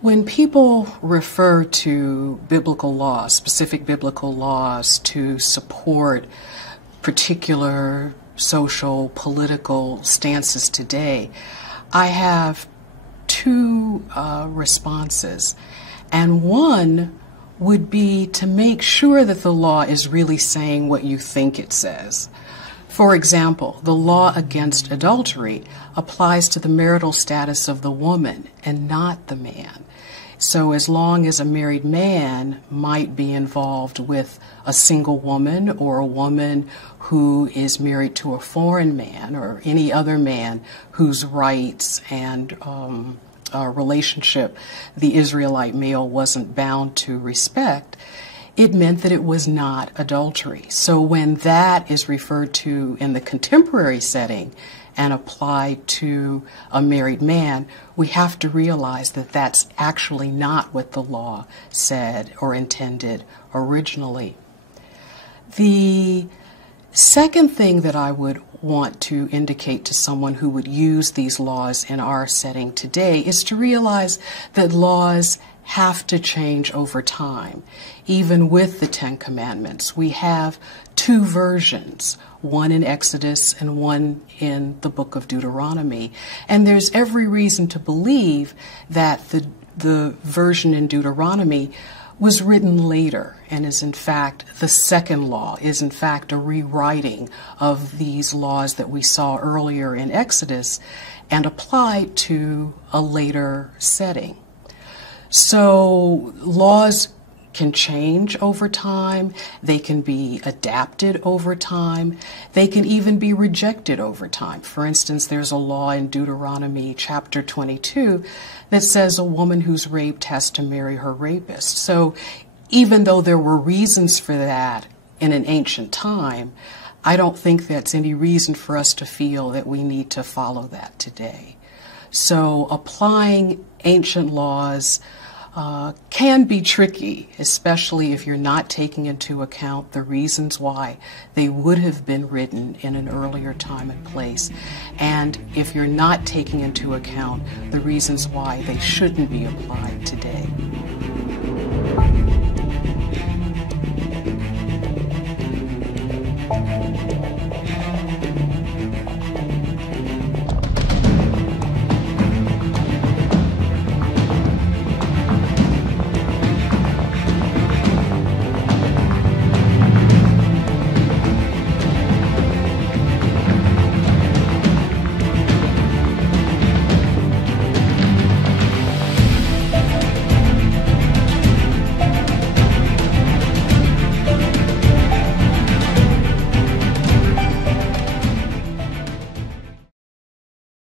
When people refer to biblical laws, specific biblical laws to support particular social, political stances today, I have two responses. And one would be to make sure that the law is really saying what you think it says. For example, the law against adultery applies to the marital status of the woman and not the man. So as long as a married man might be involved with a single woman or a woman who is married to a foreign man or any other man whose rights and relationship the Israelite male wasn't bound to respect, it meant that it was not adultery. So when that is referred to in the contemporary setting and applied to a married man, we have to realize that that's actually not what the law said or intended originally. The second thing that I would want to indicate to someone who would use these laws in our setting today is to realize that laws have to change over time. Even with the Ten Commandments, we have two versions, one in Exodus and one in the book of Deuteronomy. And there's every reason to believe that the version in Deuteronomy was written later and is in fact the second law, is in fact a rewriting of these laws that we saw earlier in Exodus and applied to a later setting. So laws can change over time, they can be adapted over time, they can even be rejected over time. For instance, there's a law in Deuteronomy chapter 22 that says a woman who's raped has to marry her rapist. So even though there were reasons for that in an ancient time, I don't think that's any reason for us to feel that we need to follow that today. So applying ancient laws can be tricky, especially if you're not taking into account the reasons why they would have been written in an earlier time and place, and if you're not taking into account the reasons why they shouldn't be applied today.